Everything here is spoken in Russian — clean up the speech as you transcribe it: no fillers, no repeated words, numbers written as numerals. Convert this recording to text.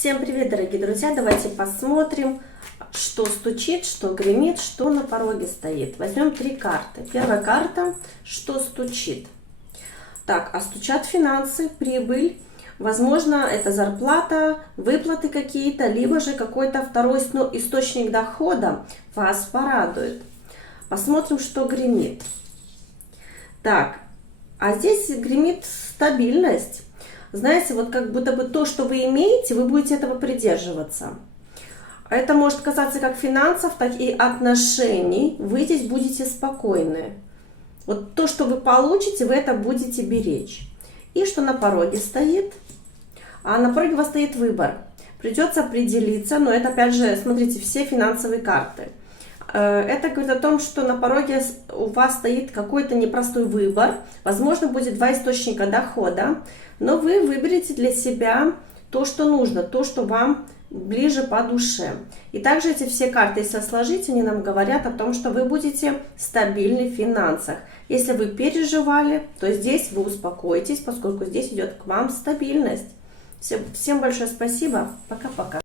Всем привет, дорогие друзья! Давайте посмотрим, что стучит, что гремит, что на пороге стоит. Возьмем три карты. Первая карта, что стучит. Так, а стучат финансы, прибыль. Возможно, это зарплата, выплаты какие-то, либо же какой-то второй источник дохода вас порадует. Посмотрим, что гремит. Так, а здесь гремит стабильность. Знаете, вот как будто бы то, что вы имеете, вы будете этого придерживаться. Это может касаться как финансов, так и отношений. Вы здесь будете спокойны. Вот то, что вы получите, вы это будете беречь. И что на пороге стоит? А на пороге у вас стоит выбор. Придется определиться, но это опять же, смотрите, все финансовые карты. Это говорит о том, что на пороге у вас стоит какой-то непростой выбор. Возможно, будет два источника дохода, но вы выберете для себя то, что нужно, то, что вам ближе по душе. И также эти все карты, если сложить, они нам говорят о том, что вы будете стабильны в финансах. Если вы переживали, то здесь вы успокоитесь, поскольку здесь идет к вам стабильность. Всем большое спасибо. Пока-пока.